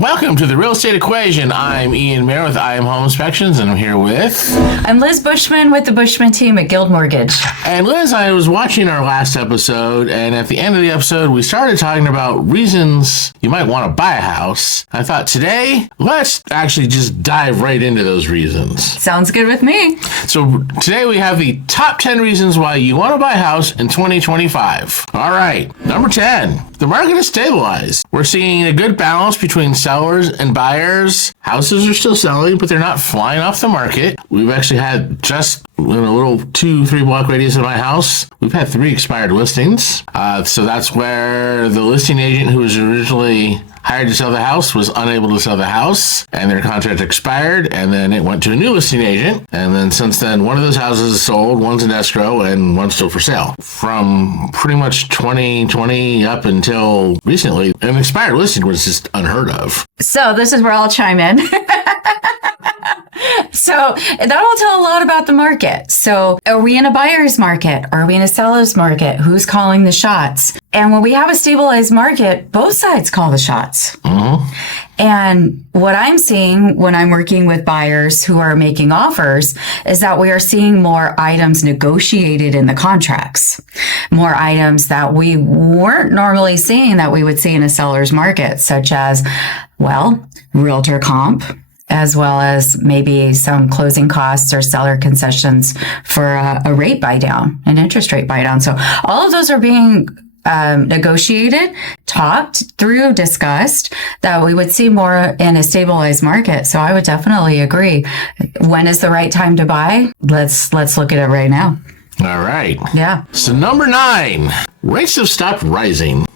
Welcome to the Real Estate Equation. I'm Ian Mayer with I Am Home Inspections, and I'm here with... I'm Liz Buchman with the Buchman team at Guild Mortgage. And Liz, I was watching our last episode, and at the end of the episode, we started talking about reasons you might want to buy a house. I thought today, let's actually just dive right into those reasons. Sounds good with me. So today we have the top 10 reasons why you want to buy a house in 2025. All right, number 10. The market is stabilized. We're seeing a good balance between sellers and buyers. Houses are still selling, but they're not flying off the market. We've actually had just in a little 2-3 block radius of my house, we've had 3 expired listings. So that's where the listing agent who was originally hired to sell the house was unable to sell the house, and their contract expired, and then it went to a new listing agent. And then since then, one of those houses is sold, one's in escrow, and one's still for sale. From pretty much 2020 up until recently, an expired listing was just unheard of. So this is where I'll chime in. So that will tell a lot about the market. So are we in a buyer's market? Are we in a seller's market? Who's calling the shots? And when we have a stabilized market, both sides call the shots. Mm-hmm. And what I'm seeing when I'm working with buyers who are making offers is that we are seeing more items negotiated in the contracts, more items that we weren't normally seeing that we would see in a seller's market, such as, well, realtor comp, as well as maybe some closing costs or seller concessions for a rate buy down, an interest rate buy down. So all of those are being negotiated, talked through, discussed, that we would see more in a stabilized market. So I would definitely agree. When is the right time to buy? Let's look at it right now. All right. Yeah. So number 9, rates have stopped rising.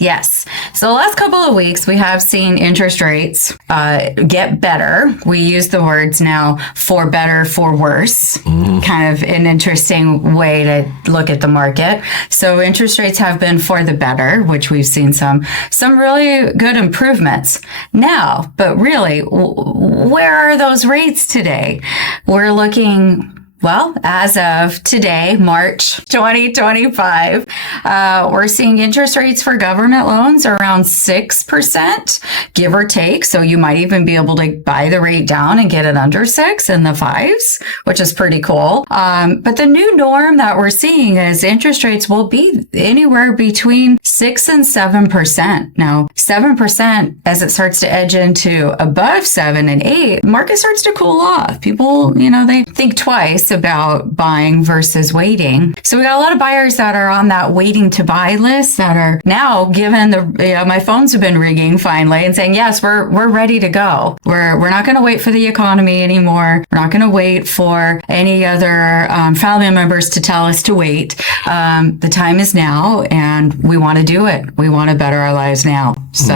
Yes. So the last couple of weeks, we have seen interest rates get better. We use the words now for better, for worse, kind of an interesting way to look at the market. So interest rates have been for the better, which we've seen some really good improvements now. But really, where are those rates today? We're looking... Well, as of today, March 2025, we're seeing interest rates for government loans around 6%, give or take. So you might even be able to buy the rate down and get it under 6 in the 5s, which is pretty cool. But the new norm that we're seeing is interest rates will be anywhere between 6 and 7%. Now, 7%, as it starts to edge into above 7 and 8, market starts to cool off. People, they think twice about buying versus waiting. So we got a lot of buyers that are on that waiting to buy list that are now given my phones have been ringing finally and saying, yes, we're ready to go. We're not going to wait for the economy anymore. We're not going to wait for any other family members to tell us to wait. The time is now and we want to do it. We want to better our lives now. So,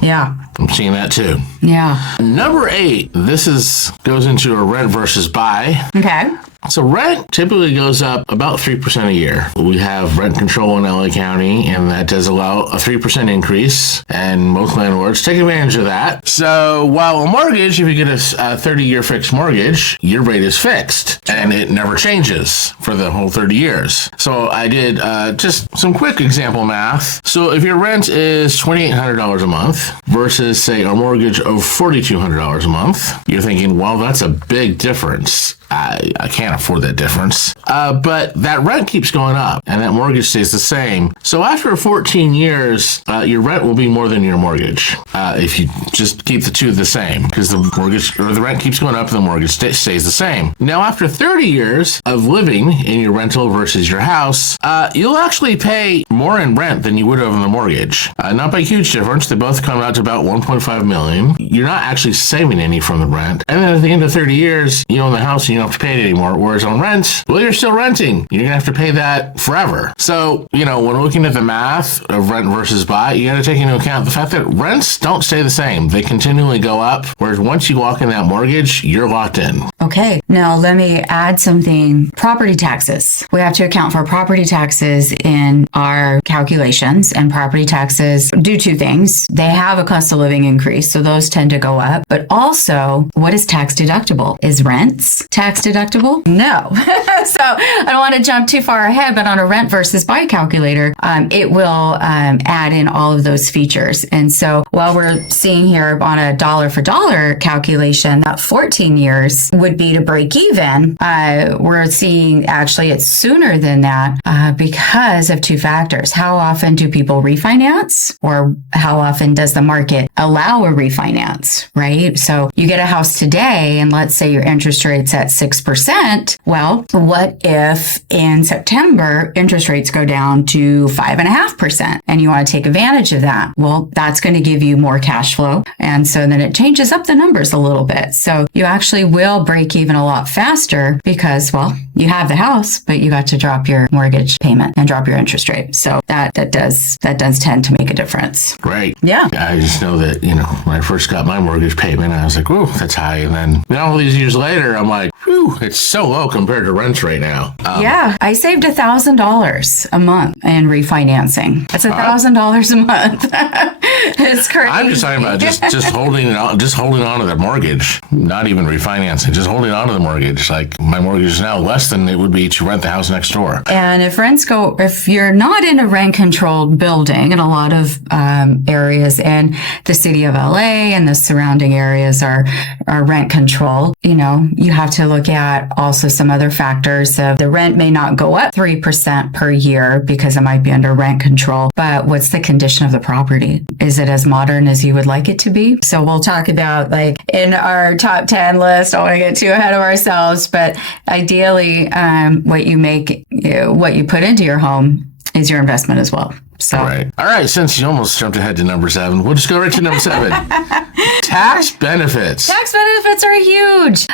yeah. I'm seeing that too. Yeah. Number 8, goes into a rent versus buy. Okay. So rent typically goes up about 3% a year. We have rent control in LA County, and that does allow a 3% increase, and most landlords take advantage of that. So while a mortgage, if you get a 30-year fixed mortgage, your rate is fixed, and it never changes for the whole 30 years. So I did just some quick example math. So if your rent is $2,800 a month versus, say, a mortgage of $4,200 a month, you're thinking, well, that's a big difference. I can't afford that difference. But that rent keeps going up and that mortgage stays the same. So after 14 years, your rent will be more than your mortgage if you just keep the two the same, because the mortgage or the rent keeps going up and the mortgage stays the same. Now, after 30 years of living in your rental versus your house, you'll actually pay more in rent than you would have in the mortgage. Not by a huge difference. They both come out to about $1.5 million. You're not actually saving any from the rent. And then at the end of 30 years, you own the house and you don't have to pay it anymore. Whereas on rent, well, you're still renting. You're going to have to pay that forever. So, when looking at the math of rent versus buy, you got to take into account the fact that rents don't stay the same. They continually go up. Whereas once you lock in that mortgage, you're locked in. Okay. Now let me add something. Property taxes. We have to account for property taxes in our our calculations, and property taxes do two things. They have a cost of living increase, so those tend to go up. But also, what is tax deductible? Is rents tax deductible? No. So I don't want to jump too far ahead, but on a rent versus buy calculator, it will add in all of those features. And so while we're seeing here on a dollar for dollar calculation that 14 years would be to break even, we're seeing actually it's sooner than that because of two factors. How often do people refinance, or how often does the market allow a refinance, right? So you get a house today and let's say your interest rate's at 6%. Well, what if in September interest rates go down to 5.5% and you want to take advantage of that? Well, that's going to give you more cash flow. And so then it changes up the numbers a little bit. So you actually will break even a lot faster because, well, you have the house, but you got to drop your mortgage payment and drop your interest rate. So that does tend to make a difference. Right. Yeah. I just know that, when I first got my mortgage payment, I was like, whoa, that's high. And then all these years later, I'm like, whew, it's so low compared to rents right now. Yeah. I saved $1,000 a month in refinancing. That's $1,000 a month. It's crazy. I'm just talking about just holding on to the mortgage, not even refinancing, just holding on to the mortgage. Like my mortgage is now less than it would be to rent the house next door. And if you're not in a rent controlled building, in a lot of areas in the city of LA and the surrounding areas are rent controlled, you have to look at also some other factors of the rent may not go up 3% per year because it might be under rent control, but what's the condition of the property? Is it as modern as you would like it to be? So we'll talk about in our top 10 list, I don't want to get too ahead of ourselves, but ideally what you put into your home is your investment as well. So. Right. All right. Since you almost jumped ahead to number 7, we'll just go right to number 7. Tax benefits. Tax benefits are huge.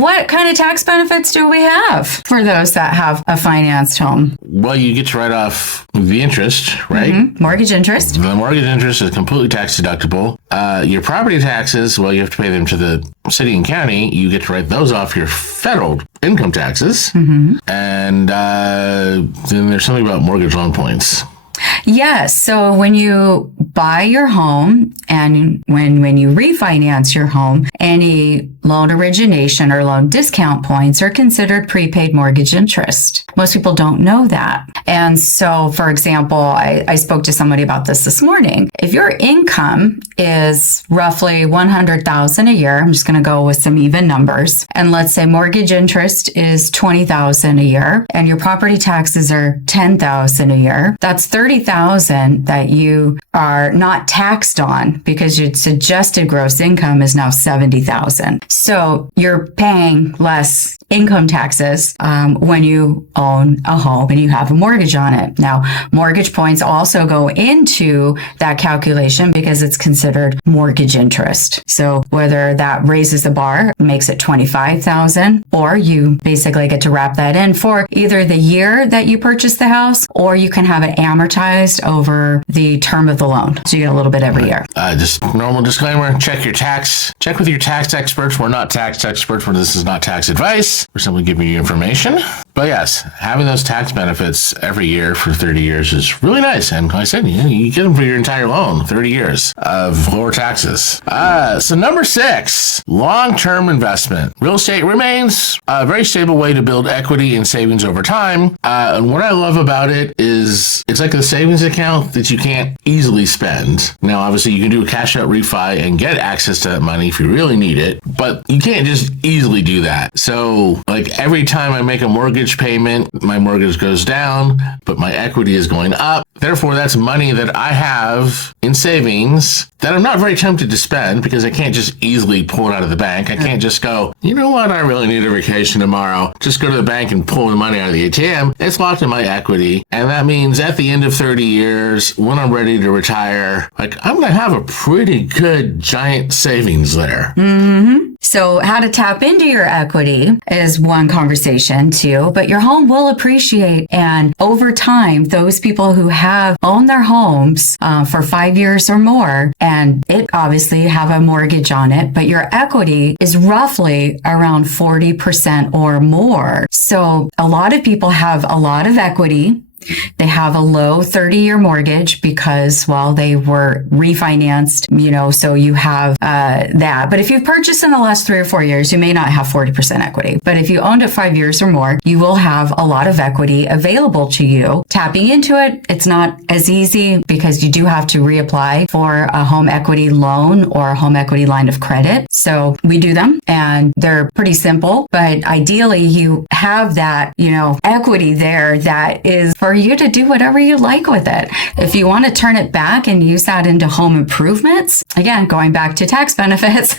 What kind of tax benefits do we have for those that have a financed home? Well, you get to write off the interest, right? Mm-hmm. Mortgage interest. The mortgage interest is completely tax deductible. Your property taxes, well, you have to pay them to the city and county. You get to write those off your federal income taxes. Mm-hmm. And then there's something about mortgage loan points. Yes. So when you buy your home and when you refinance your home, any loan origination or loan discount points are considered prepaid mortgage interest. Most people don't know that. And so, for example, I spoke to somebody about this morning. If your income is roughly $100,000 a year, I'm just going to go with some even numbers, and let's say mortgage interest is $20,000 a year, and your property taxes are $10,000 a year, that's $30,000 that you are not taxed on because your suggested gross income is now $70,000. So you're paying less income taxes when you own a home and you have a mortgage on it. Now, mortgage points also go into that calculation because it's considered mortgage interest. So whether that raises the bar, makes it $25,000, or you basically get to wrap that in for either the year that you purchased the house, or you can have it amortized over the term of the loan. So you get a little bit every year. Just normal disclaimer, check with your tax experts. We're not tax experts, but this is not tax advice. We're simply giving you information. But yes, having those tax benefits every year for 30 years is really nice. And like I said, you get them for your entire loan, 30 years of lower taxes. So number 6, long-term investment. Real estate remains a very stable way to build equity and savings over time. And what I love about it is it's like a savings account that you can't easily spend. Now, obviously, you can do a cash out refi and get access to that money if you really need it, but you can't just easily do that. So like every time I make a mortgage payment, my mortgage goes down, but my equity is going up. Therefore, that's money that I have in savings that I'm not very tempted to spend because I can't just easily pull it out of the bank. I can't just go, you know what, I really need a vacation tomorrow. Just go to the bank and pull the money out of the ATM. It's locked in my equity. And that means at the end of 30 years, when I'm ready to retire, I'm going to have a pretty good giant savings there. Mm-hmm. So how to tap into your equity is one conversation too, but your home will appreciate. And over time, those people who have owned their homes for 5 years or more, and it obviously have a mortgage on it, but your equity is roughly around 40% or more. So a lot of people have a lot of equity They have a low 30-year mortgage because, well, they were refinanced, so you have that. But if you've purchased in the last 3 or 4 years, you may not have 40% equity. But if you owned it 5 years or more, you will have a lot of equity available to you. Tapping into it, it's not as easy because you do have to reapply for a home equity loan or a home equity line of credit. So we do them and they're pretty simple, but ideally you have that, equity there that is for you to do whatever you like with it. If you want to turn it back and use that into home improvements, again, going back to tax benefits,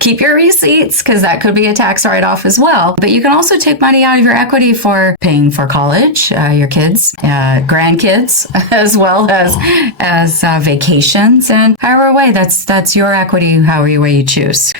keep your receipts because that could be a tax write-off as well. But you can also take money out of your equity for paying for college, your kids, grandkids, as well as vacations, and however way that's your equity, however way you choose.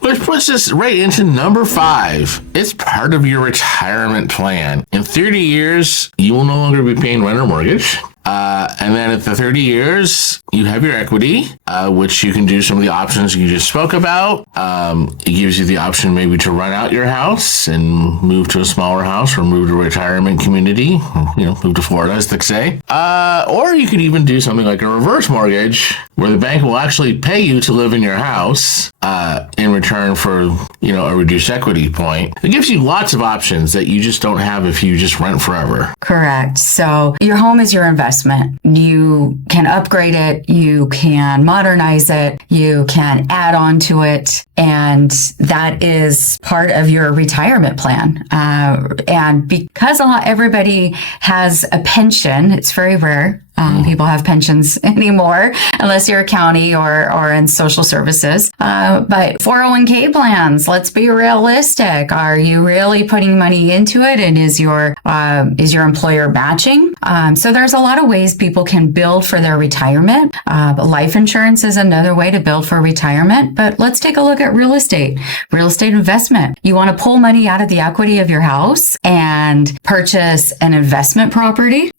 Which puts us right into number 5. It's part of your retirement plan. In 30 years, you will no longer be paying rent or mortgage. And then at the 30 years, you have your equity, which you can do some of the options you just spoke about. It gives you the option maybe to rent out your house and move to a smaller house or move to a retirement community, move to Florida, as they say. Or you could even do something like a reverse mortgage where the bank will actually pay you to live in your house in return for, a reduced equity point. It gives you lots of options that you just don't have if you just rent forever. Correct. So your home is your investment. You can upgrade it. You can modernize it. You can add on to it. And that is part of your retirement plan. And because everybody has a pension, it's very rare. People have pensions anymore, unless you're a county or in social services. But 401k plans, let's be realistic. Are you really putting money into it? And is your employer matching? So there's a lot of ways people can build for their retirement. Life insurance is another way to build for retirement. But let's take a look at real estate investment. You want to pull money out of the equity of your house and purchase an investment property.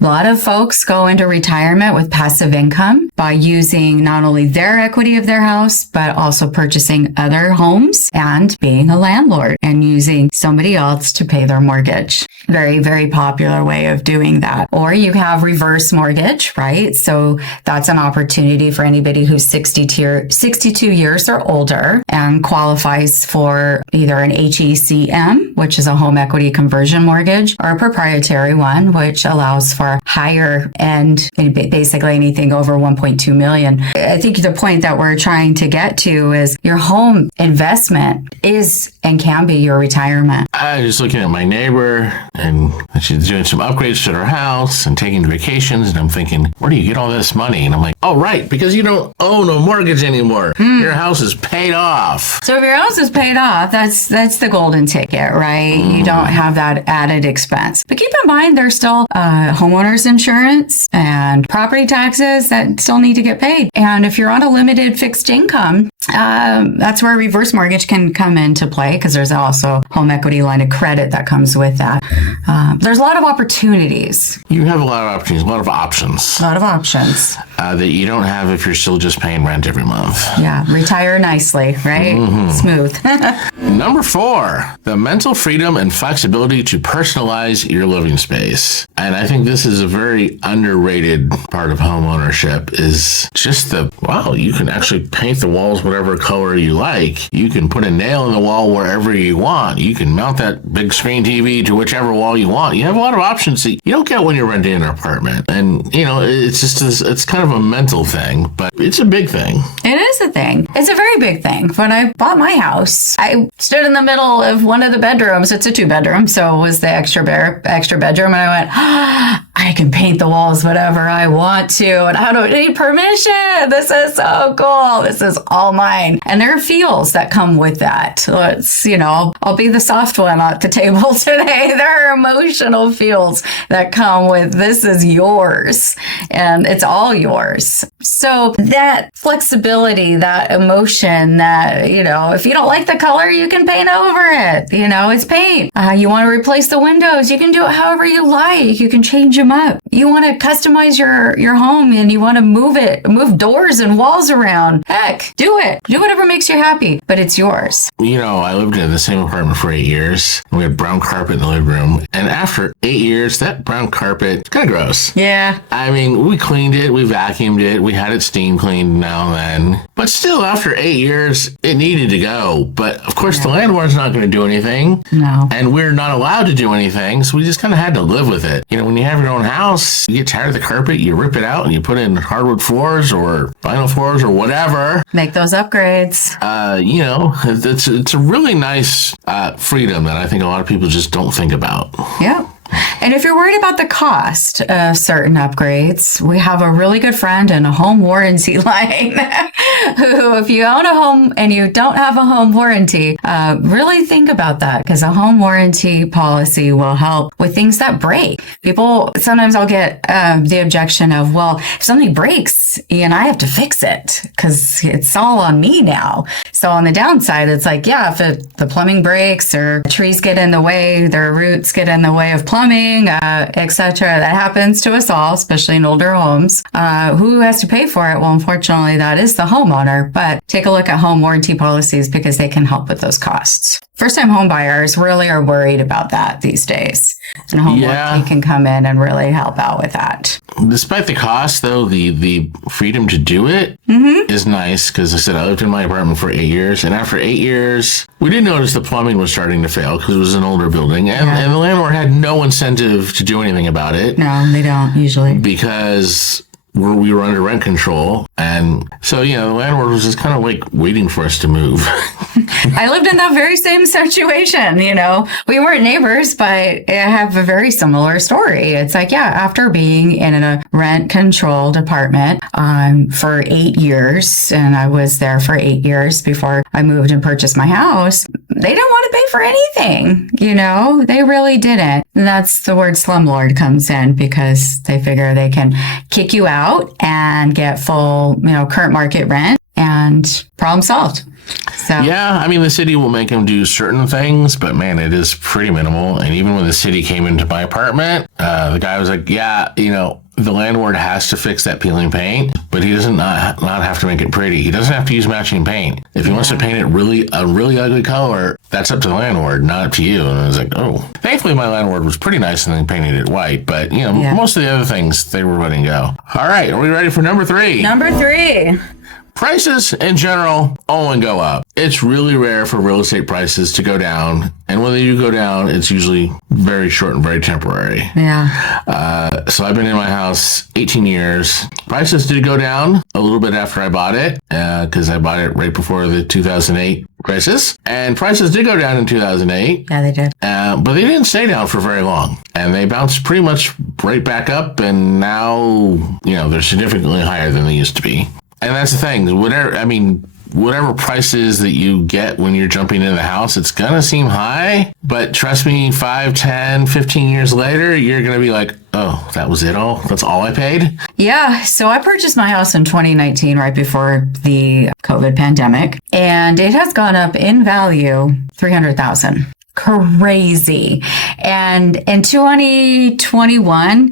A lot of folks go into retirement with passive income by using not only their equity of their house, but also purchasing other homes and being a landlord and using somebody else to pay their mortgage. Very, very popular way of doing that. Or you have reverse mortgage, right? So that's an opportunity for anybody who's 62 years or older and qualifies for either an HECM, which is a home equity conversion mortgage, or a proprietary one, which allows for higher end, basically anything over 1.2 million. I think the point that we're trying to get to is your home investment is and can be your retirement. I was looking at my neighbor and she's doing some upgrades to her house and taking vacations, and I'm thinking, where do you get all this money? And I'm like, oh, right, because you don't own a mortgage anymore. Your house is paid off. So if your house is paid off, that's the golden ticket, right? You don't have that added expense. But keep in mind, there's still homeowners insurance and property taxes that still need to get paid. And if you're on a limited fixed income, that's where a reverse mortgage can come into play, because there's also home equity line of credit that comes with that. There's a lot of opportunities. You have a lot of opportunities, a lot of options. A lot of options. That you don't have if you're still just paying rent every month. Yeah, retire nicely, right? Smooth. Number 4, the mental freedom and flexibility to personalize your living space. And I think this is a very underrated part of home ownership, is just you can actually paint the walls whatever color you like. You can put a nail in the wall wherever you want. You can mount that big screen TV to whichever wall you want. You have a lot of options that you don't get when you're renting an apartment. And, it's kind of a mental thing, but it's a big thing. It is a thing. It's a very big thing. When I bought my house, I stood in the middle of one of the bedrooms. It's a 2-bedroom, so it was the extra bedroom. And I went, I can paint the walls whatever I want to, and I don't need permission. This is so cool. This is all mine. And there are feels that come with that. I'll be the soft one at the table today. There are emotional feels that come with this is yours, and it's all yours. So that flexibility, that emotion, that, if you don't like the color, you can paint over it. It's paint. You want to replace the windows, you can do it however you like. You can change them them up. You want to customize your home and you want to move doors and walls around. Heck, do it. Do whatever makes you happy, but it's yours. I lived in the same apartment for 8 years. We had brown carpet in the living room. And after 8 years, that brown carpet, kind of gross. Yeah. I mean, we cleaned it, we vacuumed it, we had it steam cleaned now and then. But still, after 8 years, it needed to go. But of course, the landlord's not going to do anything. No. And we're not allowed to do anything. So we just kind of had to live with it. When you have your own house, you get tired of the carpet, you rip it out and you put in hardwood floors or vinyl floors or whatever. Make those upgrades. It's a really nice freedom that I think a lot of people just don't think about. Yeah. And if you're worried about the cost of certain upgrades, we have a really good friend in a home warranty line who, if you own a home and you don't have a home warranty, really think about that, because a home warranty policy will help with things that break. Sometimes I'll get the objection of, well, if something breaks and I have to fix it because it's all on me now. So on the downside, it's like, yeah, if the plumbing breaks or trees get in the way, their roots get in the way of plumbing, etc. That happens to us all, especially in older homes. Who has to pay for it? Well, unfortunately, that is the homeowner. But take a look at home warranty policies because they can help with those costs. First-time home buyers really are worried about that these days. And home warranty can come in and really help out with that. Despite the cost, though, the freedom to do it is nice because, I said, I lived in my apartment for 8 years. And after 8 years, we did notice the plumbing was starting to fail because it was an older building. And the landlord had no incentive to do anything about it. No, they don't usually. Because we were under rent control. And so, the landlord was just kind of like waiting for us to move. I lived in that very same situation. We weren't neighbors, but I have a very similar story. It's like, after being in a rent controlled apartment for 8 years, and I was there for 8 years before I moved and purchased my house, they didn't want to pay for anything. They really didn't. And that's the word slumlord comes in, because they figure they can kick you out and get full, current market rent, and problem solved. So the city will make them do certain things, but man, it is pretty minimal. And even when the city came into my apartment, the guy was like, the landlord has to fix that peeling paint, but he doesn't not have to make it pretty. He doesn't have to use matching paint. If he wants to paint it a really ugly color, that's up to the landlord, not up to you. And I was like, oh. Thankfully, my landlord was pretty nice and then painted it white. But, most of the other things, they were letting go. All right. Are we ready for number 3? Number 3. Prices in general only go up. It's really rare for real estate prices to go down. And when they do go down, it's usually very short and very temporary. Yeah. So I've been in my house 18 years. Prices did go down a little bit after I bought it, because I bought it right before the 2008 crisis. And prices did go down in 2008. Yeah, they did. But they didn't stay down for very long. And they bounced pretty much right back up. And now, they're significantly higher than they used to be. And that's the thing. Whatever prices that you get when you're jumping into the house, it's going to seem high. But trust me, 5, 10, 15 years later, you're going to be like, oh, that was it all? That's all I paid? Yeah. So I purchased my house in 2019, right before the COVID pandemic. And it has gone up in value $300,000. Crazy. And in 2021,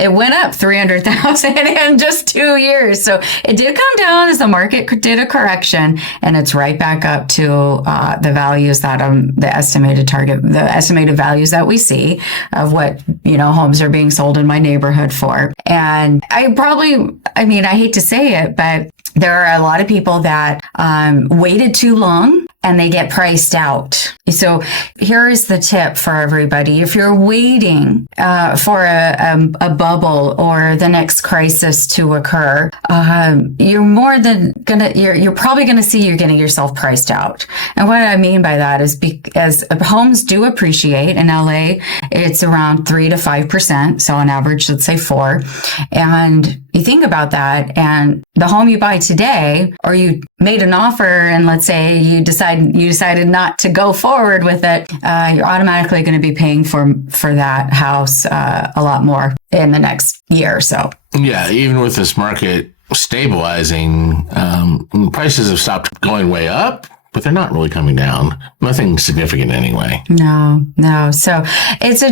it went up 300,000 in just 2 years. So it did come down as the market did a correction, and it's right back up to the values that the estimated values that we see of what, homes are being sold in my neighborhood for. And I hate to say it, but there are a lot of people that waited too long and they get priced out. So here is the tip for everybody. If you're waiting for a bubble or the next crisis to occur, you're probably gonna see you're getting yourself priced out. And what I mean by that is as homes do appreciate in LA, it's around 3 to 5%. So on average, let's say 4. And you think about that, and the home you buy today, or you made an offer and let's say you decided not to go forward with it, you're automatically going to be paying for that house a lot more in the next year or so. Yeah, even with this market stabilizing, prices have stopped going way up. but they're not really coming down. Nothing significant anyway. No. So it's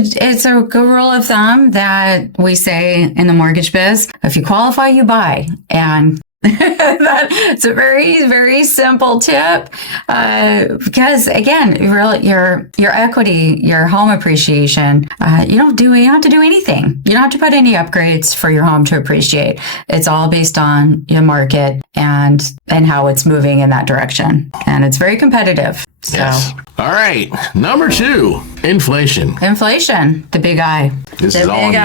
a good rule of thumb that we say in the mortgage biz: if you qualify, you buy. And it's a very, very simple tip, because again, really, your equity, your home appreciation, you don't have to do anything. You don't have to put any upgrades for your home to appreciate. It's all based on your market and how it's moving in that direction, and it's very competitive. So. Yes. All right. Number 2, inflation. Inflation, the big I. This is all on you.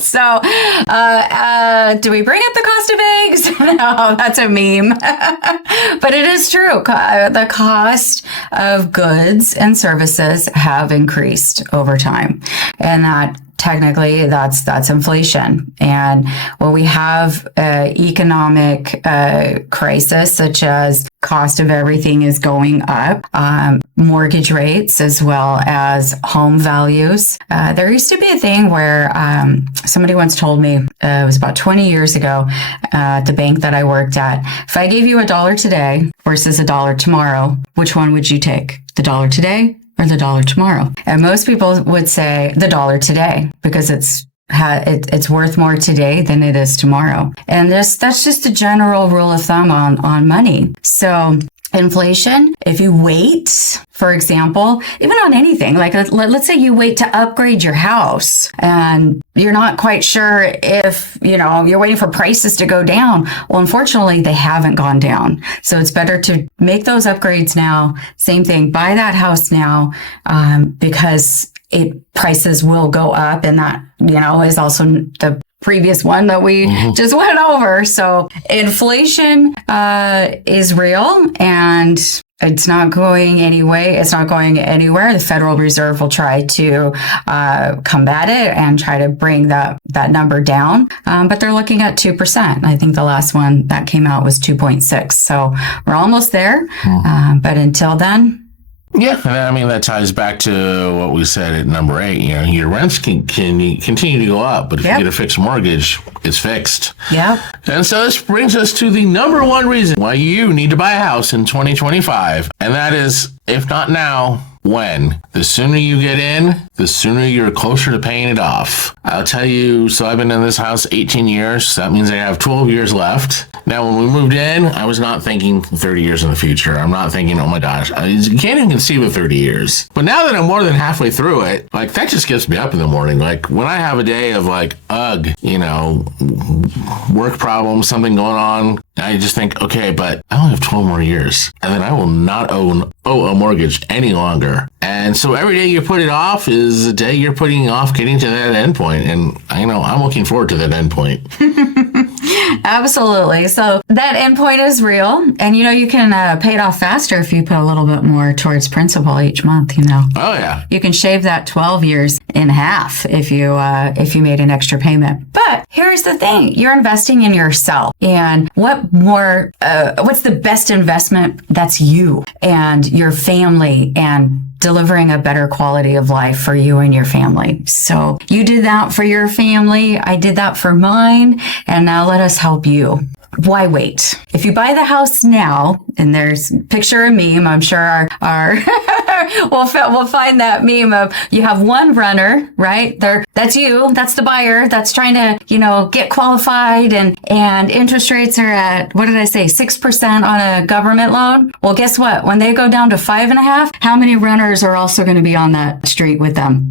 So, do we bring up the cost of eggs? No, that's a meme. But it is true. The cost of goods and services have increased over time. And that technically that's inflation. And when we have economic crisis, such as cost of everything is going up, mortgage rates as well as home values. There used to be a thing where somebody once told me, it was about 20 years ago at the bank that I worked at, if I gave you $1 today versus $1 tomorrow, which one would you take? The $1 today or the $1 tomorrow? And most people would say the $1 today, because it's worth more today than it is tomorrow. And that's just a general rule of thumb on money. So inflation, if you wait, for example, even on anything, like let's say you wait to upgrade your house and you're not quite sure if, you're waiting for prices to go down. Well, unfortunately, they haven't gone down. So it's better to make those upgrades now. Same thing, buy that house now, because prices will go up, and that, is also the previous one that we just went over. So inflation is real, and it's not going anyway. It's not going anywhere. The Federal Reserve will try to combat it and try to bring that number down. But they're looking at 2%. I think the last one that came out was 2.6. So we're almost there. But until then. Yeah, I mean, that ties back to what we said at number 8. Your rents can continue to go up, but if you get a fixed mortgage, it's fixed. Yep. And so this brings us to the number 1 reason why you need to buy a house in 2025, and that is, if not now, when? The sooner you get in, the sooner you're closer to paying it off. I'll tell you, so I've been in this house 18 years. So that means I have 12 years left. Now, when we moved in, I was not thinking 30 years in the future. I'm not thinking, oh my gosh, you can't even conceive of 30 years. But now that I'm more than halfway through it, that just gets me up in the morning. When I have a day of work problems, something going on, I just think, okay, but I only have 12 more years, and then I will not owe a mortgage any longer. And so every day you put it off is a day you're putting off getting to that endpoint. And I'm looking forward to that endpoint. Absolutely. So that endpoint is real, and you can pay it off faster if you put a little bit more towards principal each month. Oh yeah, you can shave that 12 years in half if you made an extra payment. But here's the thing: you're investing in yourself, and what's the best investment? That's you and your family, and delivering a better quality of life for you and your family. So you did that for your family. I did that for mine. And now let us help you. Why wait? If you buy the house now, and there's picture a meme, I'm sure we'll find that meme of you have one runner, right? That's you, that's the buyer that's trying to, get qualified, and interest rates are at, what did I say, 6% on a government loan? Well, guess what? When they go down to 5.5, how many runners are also going to be on that street with them?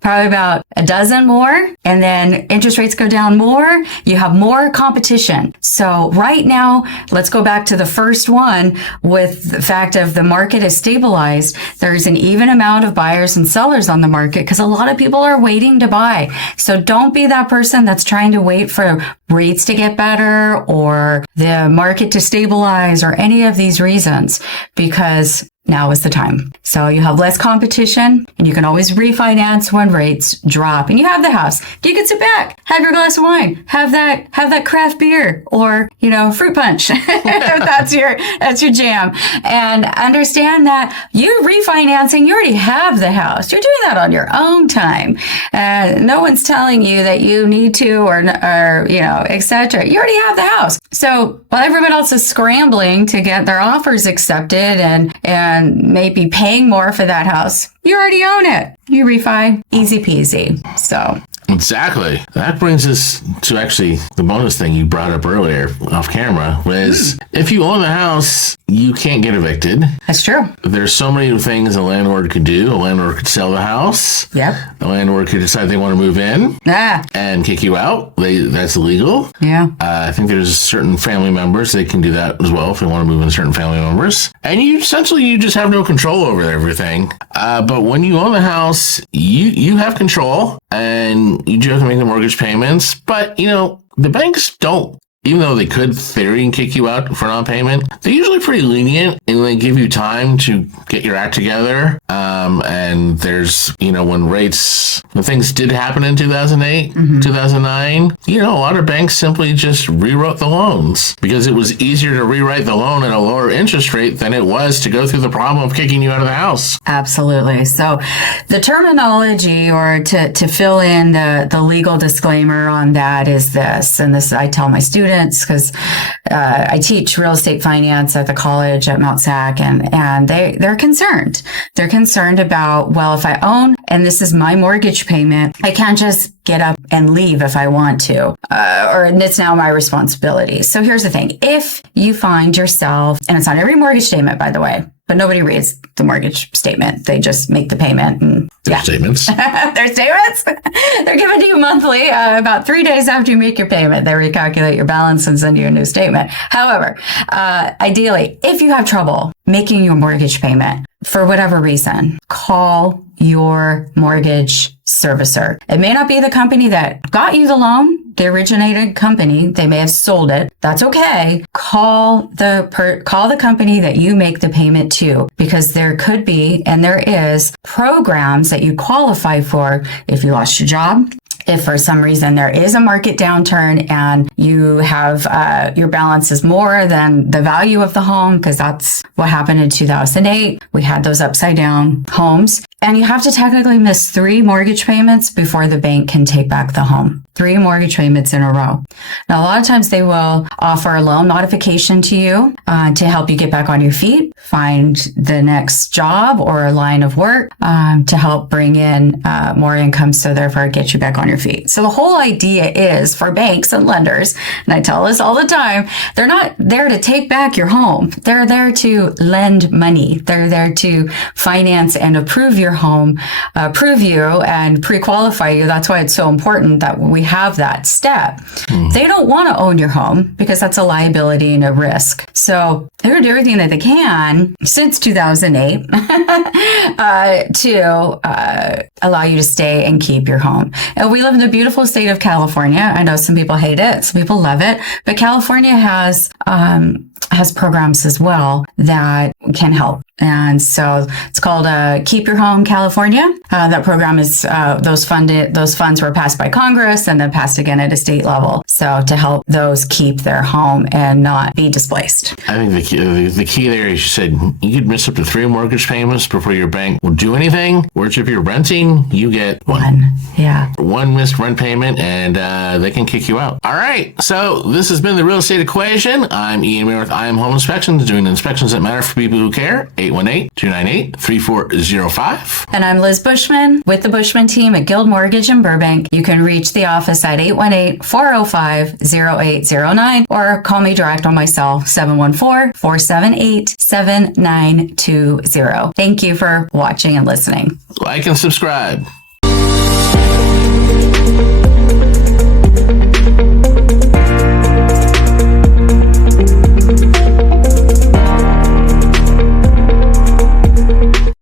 Probably about a dozen more. And then interest rates go down more. You have more competition. So right now, let's go back to the first one with the fact of the market is stabilized. There's an even amount of buyers and sellers on the market because a lot of people are waiting to buy. So don't be that person that's trying to wait for rates to get better or the market to stabilize or any of these reasons, because now is the time. So you have less competition and you can always refinance when rates drop, and you have the house. You can sit back, have your glass of wine, have that craft beer or, fruit punch. if that's your jam. And understand that you refinancing, you already have the house. You're doing that on your own time. No one's telling you that you need to or etc. You already have the house. So while everyone else is scrambling to get their offers accepted and maybe paying more for that house, you already own it. You refi, easy peasy. So exactly. That brings us to actually the bonus thing you brought up earlier off camera was if you own the house, you can't get evicted. That's true. There's so many things a landlord could do. A landlord could sell the house. Yep. A landlord could decide they want to move in and kick you out. That's illegal. Yeah. I think there's certain family members, they can do that as well if they want to move in certain family members. And you just have no control over everything. But when you own the house, you have control and you just have to make the mortgage payments. But, the banks don't. Even though they could theory and kick you out for non-payment, they're usually pretty lenient and they give you time to get your act together. And there's, when things did happen in 2008, 2009, a lot of banks simply just rewrote the loans because it was easier to rewrite the loan at a lower interest rate than it was to go through the problem of kicking you out of the house. Absolutely. So the terminology or to fill in the legal disclaimer on that is this, and this I tell my students because I teach real estate finance at the college at Mount Sac, and they're concerned. They're concerned about, well, if I own and this is my mortgage payment, I can't just get up and leave if I want to, or it's now my responsibility. So here's the thing. If you find yourself, and it's on every mortgage statement, by the way, but nobody reads the mortgage statement. They just make the payment. And Their statements. Their statements. They're given to you monthly. About 3 days after you make your payment, they recalculate your balance and send you a new statement. However, ideally, if you have trouble making your mortgage payment for whatever reason, call your mortgage servicer. It may not be the company that got you the loan, the originated company. They may have sold it. That's okay. Call the company that you make the payment to, because there could be, and there is, programs that you qualify for if you lost your job. If for some reason there is a market downturn and you have your balance is more than the value of the home, because that's what happened in 2008. We had those upside down homes. And you have to technically miss 3 mortgage payments before the bank can take back the home. 3 mortgage payments in a row. Now, a lot of times they will offer a loan modification to you to help you get back on your feet, find the next job or a line of work to help bring in more income, so therefore get you back on your feet. So the whole idea is for banks and lenders, and I tell this all the time, they're not there to take back your home. They're there to lend money. They're there to finance and approve your home, approve you and pre-qualify you. That's why it's so important that we have that step. They don't want to own your home because that's a liability and a risk. So they're going to do everything that they can since 2008 to allow you to stay and keep your home. And we live in the beautiful state of California. I know some people hate it, some people love it, but California has programs as well that can help. And so it's called Keep Your Home California. That program is those funds were passed by Congress and then passed again at a state level. So to help those keep their home and not be displaced. I think the key there is you said you could miss up to 3 mortgage payments before your bank will do anything. Whereas if you're renting, you get one. Yeah. 1 missed rent payment and they can kick you out. All right. So this has been the Real Estate Equation. I'm Ian Mayer with IM Home Inspections, doing inspections that matter for people who care. 818-298-3405. And I'm Liz Buchman with the Buchman team at Guild Mortgage in Burbank. You can reach the office at 818-405-0809 or call me direct on my cell, 714-478-7920. Thank you for watching and listening. Like and subscribe.